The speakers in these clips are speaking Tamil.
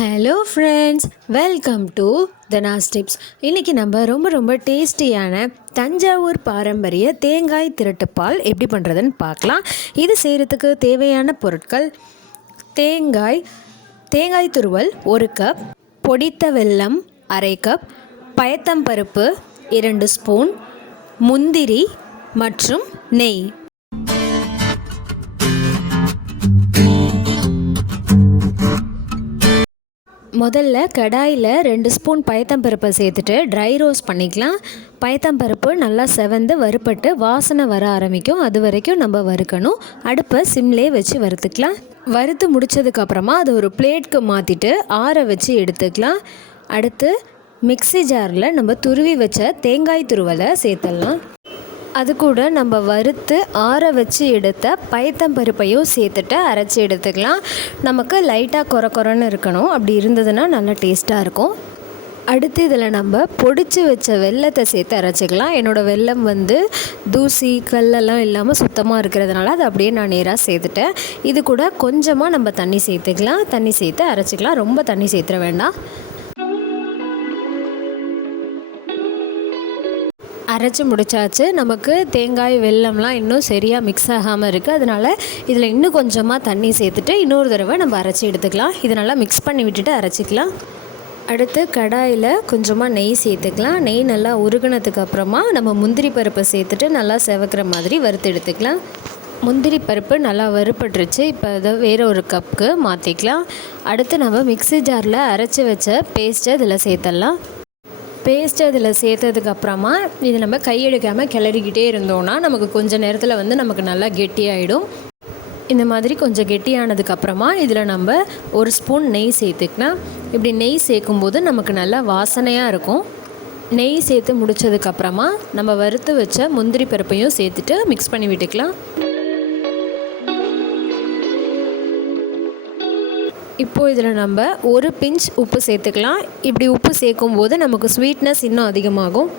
ஹலோ ஃப்ரெண்ட்ஸ் வெல்கம் டு தனாஸ் டிப்ஸ் இன்றைக்கி நம்ம ரொம்ப ரொம்ப டேஸ்டியான தஞ்சாவூர் பாரம்பரிய தேங்காய் திரட்டுப்பால் எப்படி பண்ணுறதுன்னு பார்க்கலாம். இது செய்கிறதுக்கு தேவையான பொருட்கள் தேங்காய் தேங்காய் துருவல் ஒரு கப் பொடித்த வெல்லம் அரை கப் பயத்தம்பருப்பு இரண்டு ஸ்பூன் முந்திரி மற்றும் நெய். முதல்ல கடாயில் ரெண்டு ஸ்பூன் பயத்தம்பருப்பை சேர்த்துட்டு ட்ரை ரோஸ்ட் பண்ணிக்கலாம். பயத்தம்பருப்பு நல்லா செவந்து வறுப்பட்டு வாசனை வர ஆரம்பிக்கும். அது வரைக்கும் நம்ம வறுக்கணும். அடுப்பை சிம்லே வச்சு வறுத்துக்கலாம். வறுத்து முடிச்சதுக்கப்புறமா அதை ஒரு பிளேட்க்கு மாற்றிட்டு ஆற வச்சு எடுத்துக்கலாம். அடுத்து மிக்ஸி ஜாரில் நம்ம துருவி வச்ச தேங்காய் துருவலை சேர்த்துடலாம். அது கூட நம்ம வறுத்து ஆற வச்சு எடுத்த பயத்தம்பருப்பையும் சேர்த்துட்டு அரைச்சி எடுத்துக்கலாம். நமக்கு லைட்டாக கொர கொரன்னு இருக்கணும். அப்படி இருந்ததுன்னா நல்லா டேஸ்ட்டாக இருக்கும். அடுத்து இதில் நம்ம பொடிச்சு வச்ச வெல்லத்தை சேர்த்து அரைச்சிக்கலாம். என்னோடய வெல்லம் வந்து தூசி கல்லெல்லாம் இல்லாமல் சுத்தமாக இருக்கிறதுனால அதை அப்படியே நான் நேராக சேர்த்துட்டேன். இது கூட கொஞ்சமாக நம்ம தண்ணி சேர்த்துக்கலாம். தண்ணி சேர்த்து அரைச்சிக்கலாம். ரொம்ப தண்ணி சேர்த்துற வேண்டாம். அரைச்சி முடிச்சாச்சு. நமக்கு தேங்காய் வெல்லம்லாம் இன்னும் சரியாக மிக்ஸ் ஆகாமல் இருக்குது அதனால் இதில் இன்னும் கொஞ்சமாக தண்ணி சேர்த்துட்டு இன்னொரு தடவை நம்ம அரைச்சி எடுத்துக்கலாம். இது நல்லா மிக்ஸ் பண்ணி விட்டுட்டு அரைச்சிக்கலாம். அடுத்து கடாயில் கொஞ்சமாக நெய் சேர்த்துக்கலாம். நெய் நல்லா உருகினதுக்கு அப்புறமா நம்ம முந்திரி பருப்பை சேர்த்துட்டு நல்லா செவக்கிற மாதிரி வறுத்து எடுத்துக்கலாம். முந்திரி பருப்பு நல்லா வறுப்பட்டுருச்சு இப்போ அதை வேறு ஒரு கப்புக்கு மாற்றிக்கலாம் அடுத்து நம்ம மிக்ஸி ஜாரில் அரைச்சி வச்ச பேஸ்ட்டை இதில் சேர்த்துடலாம். பேஸ்ட் அதில் சேர்த்ததுக்கப்புறமா இது நம்ம கையெடுக்காமல் கிளறிக்கிட்டே இருந்தோம்னா நமக்கு கொஞ்சம் நேரத்தில் வந்து நமக்கு நல்லா கெட்டியாயிடும். இந்த மாதிரி கொஞ்சம் கெட்டியானதுக்கப்புறமா இதில் நம்ம ஒரு ஸ்பூன் நெய் சேர்த்துக்கலாம் இப்படி நெய் சேர்க்கும்போது நமக்கு நல்லா வாசனையாக இருக்கும். நெய் சேர்த்து முடித்ததுக்கப்புறமா நம்ம வறுத்து வச்ச முந்திரி பருப்பையும் சேர்த்துட்டு மிக்ஸ் பண்ணி விட்டுக்கலாம். இப்போது இதில் நம்ம ஒரு பிஞ்ச் உப்பு சேர்த்துக்கலாம். இப்படி உப்பு சேர்க்கும் போது நமக்கு ஸ்வீட்னஸ் இன்னும் அதிகமாகும்.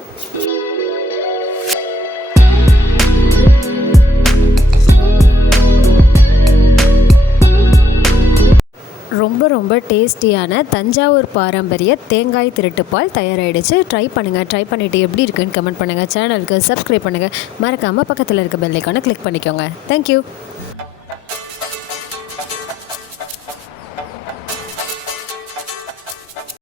ரொம்ப ரொம்ப டேஸ்டியான தஞ்சாவூர் பாரம்பரிய தேங்காய் திருட்டுப்பால் தயாராகிடுச்சு ட்ரை பண்ணுங்கள் ட்ரை பண்ணிவிட்டு எப்படி இருக்குன்னு கமெண்ட் பண்ணுங்கள் சேனலுக்கு சப்ஸ்கிரைப் பண்ணுங்கள் மறக்காமல் பக்கத்தில் இருக்க பெல்லைக்கான கிளிக் பண்ணிக்கோங்க. தேங்க்யூ